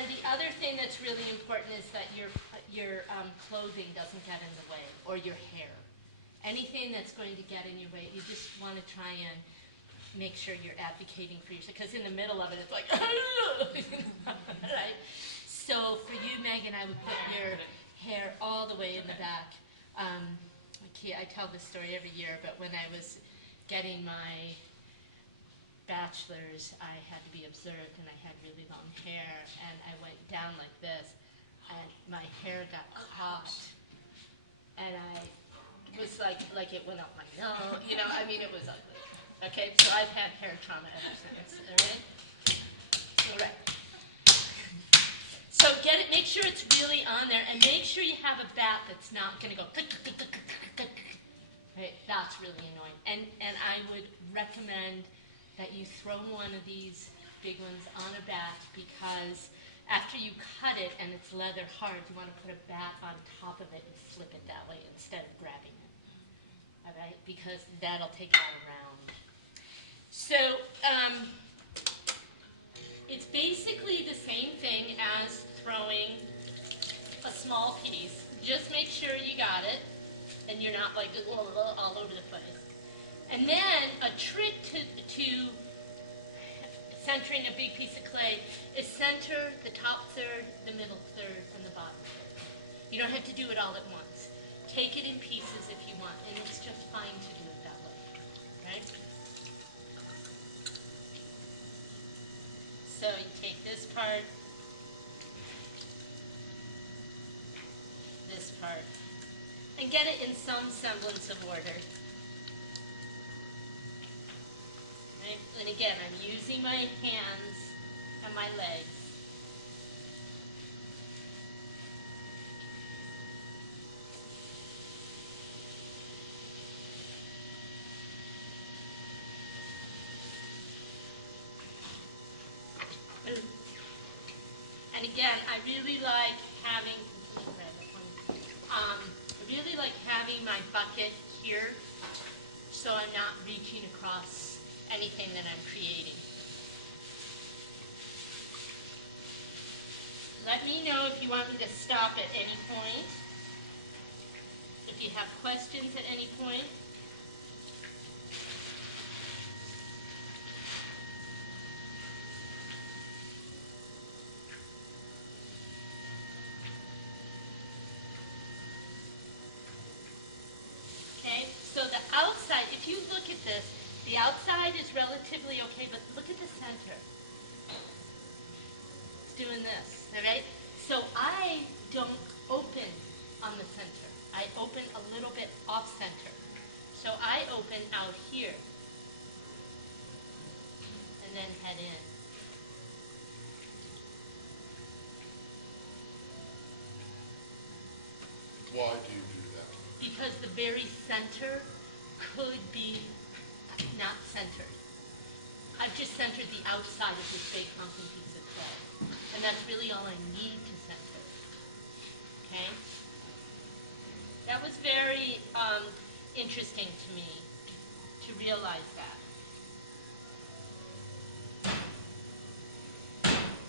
then the other thing that's really important is that your clothing doesn't get in the way, or your hair. Anything that's going to get in your way, you just want to try and make sure you're advocating for yourself, because in the middle of it, it's like, right? So for you, Megan, I would put your hair all the way in the back. I tell this story every year, but when I was getting my bachelor's, I had to be observed, and I had really long hair, and I went down like this, and my hair got caught, and I was like it went up my nose, you know, I mean, it was ugly. Okay, so I've had hair trauma ever since, all right? All right. So get it, make sure it's really on there, and make sure you have a bat that's not going to go click, click, click, click, click, click. Right, that's really annoying. And I would recommend that you throw one of these big ones on a bat, because after you cut it and it's leather hard, you want to put a bat on top of it and flip it that way instead of grabbing it. All right, because that'll take it all around. So it's basically the same thing as throwing a small piece. Just make sure you got it and you're not like all over the place. And then a trick to centering a big piece of clay is center the top third, the middle third, and the bottom third. You don't have to do it all at once. Take it in pieces if you want, and it's just fine to do it that way, right? So you take this part, and get it in some semblance of order. Right? And again, I'm using my hands and my legs. And again, I really like having my bucket here, so I'm not reaching across anything that I'm creating. Let me know if you want me to stop at any point, if you have questions at any point. So the outside, if you look at this, the outside is relatively okay, but look at the center. It's doing this, all right? So I don't open on the center. I open a little bit off center. So I open out here and then head in. Why do you do that? Because the very center could be not centered. I've just centered the outside of this big pumpkin piece of clay. And that's really all I need to center. Okay? That was very interesting to me to realize that.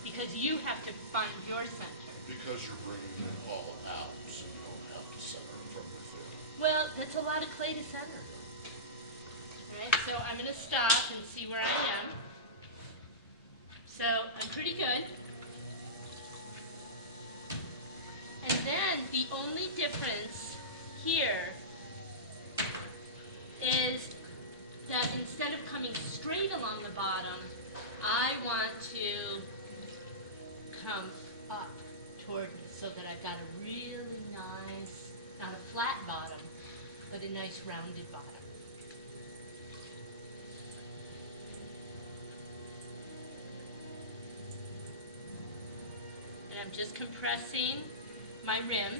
Because you have to find your center. Because you're bringing it all out, so you don't have to center it from within. Well, that's a lot of clay to center. All right, so I'm going to stop and see where I am. So I'm pretty good. And then the only difference here is that instead of coming straight along the bottom, I want to come up toward me so that I've got a really nice, not a flat bottom, but a nice rounded bottom. And I'm just compressing my rim.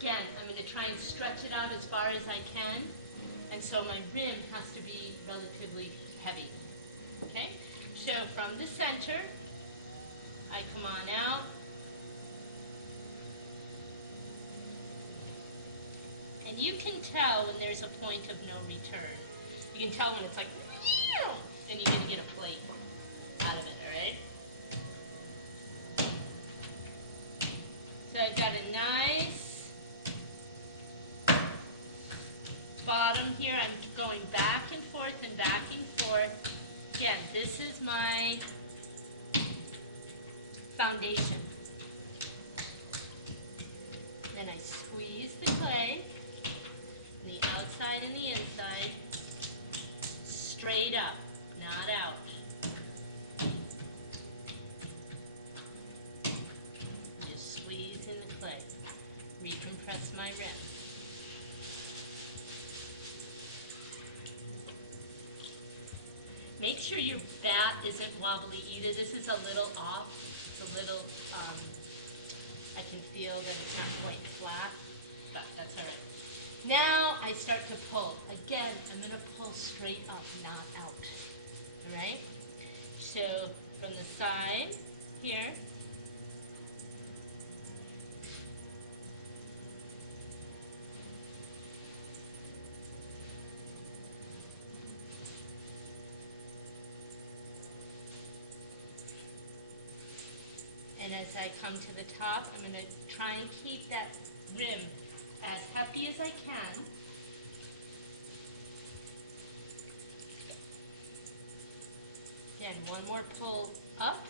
Again, I'm going to try and stretch it out as far as I can, and so my rim has to be relatively heavy. Okay? So from the center, I come on out. And you can tell when there's a point of no return. You can tell when it's like, then you're going to get a plate out of it, all right? foundation. Then I squeeze the clay, the outside and the inside, straight up, not out. Just squeeze in the clay. Recompress my rim. Make sure your bat isn't wobbly either. This is a little off. It's a little, I can feel that it's not quite flat, but that's all right. Now I start to pull. Again, I'm going to pull straight up, not out. All right? So from the side here, and as I come to the top, I'm going to try and keep that rim as hefty as I can. Again, one more pull up.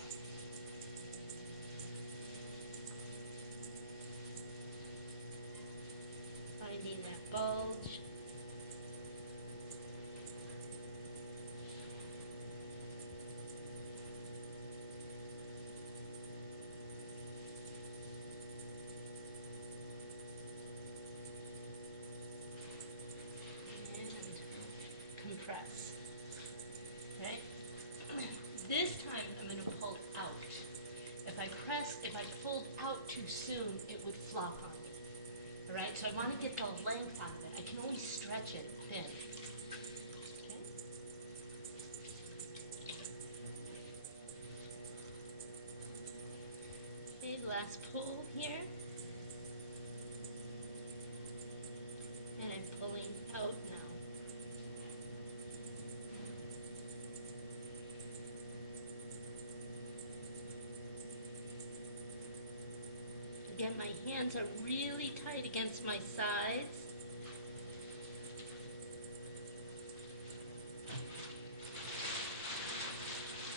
Finding that bulge. Compress. Okay? This time I'm going to pull out. If I pulled out too soon, it would flop on me. All right? So I want to get the length out of it. I can only stretch it thin. Okay? Okay, last pull here. And I'm pulling out now. Again, my hands are really tight against my sides.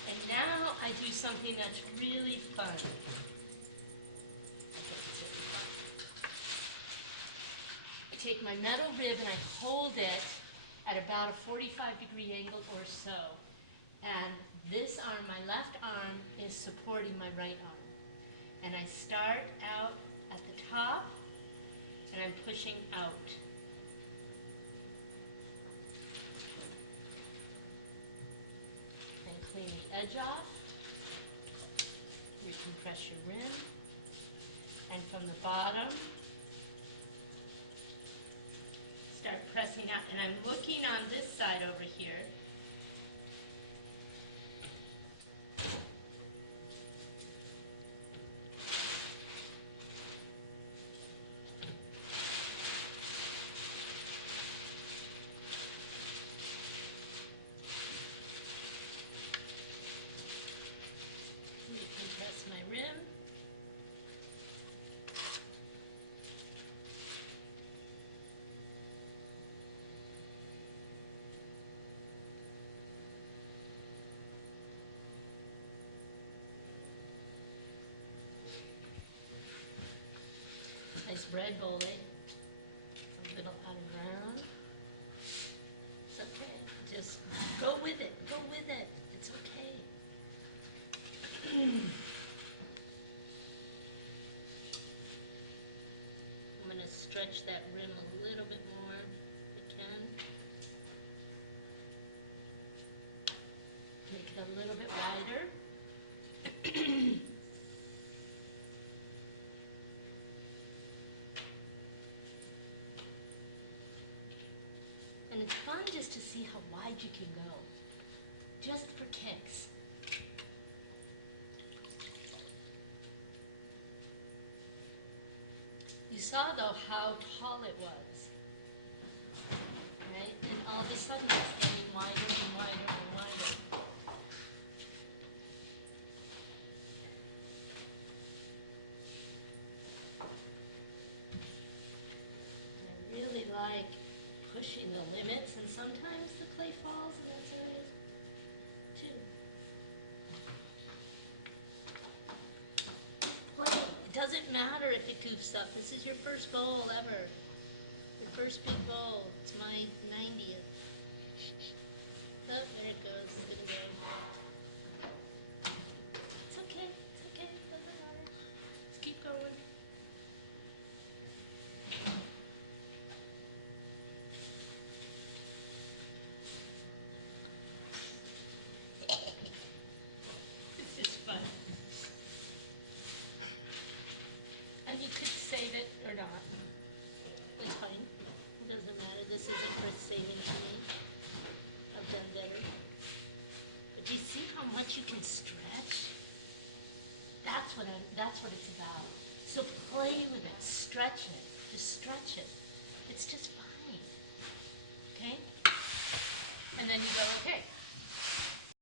And now I do something that's really fun. I take my metal rib and I hold it at about a 45-degree angle or so. And this arm, my left arm, is supporting my right arm. And I start out at the top, and I'm pushing out. And clean the edge off. Recompress your rim. And from the bottom, start pressing out. And I'm looking on this side over here. My rim. Nice bread bowl, eh? A little out of ground. It's okay. Just go with it. Go with it. It's okay. I'm going to stretch that rim a little bit more if I can. Make it a little bit wider. And it's fun just to see how wide you can go, just for kicks. You saw, though, how tall it was, right? And all of a sudden, it's getting wider and wider and wider. I really like pushing the limits, and sometimes the clay falls, and that's all right, too. doesn't matter if it goofs up. This is your first bowl ever. Your first big bowl. It's my 90th. Oh, there it goes. It's gonna go. It's okay. It's okay. It doesn't matter. Let's keep going. It's just fun. And you could save it or not. It's fine. It doesn't matter. This isn't worth saving to me. I've done better. But do you see how much you can stretch? That's what it's about. So play with it. Stretch it. Just stretch it. It's just fine. Okay? And then you go, okay.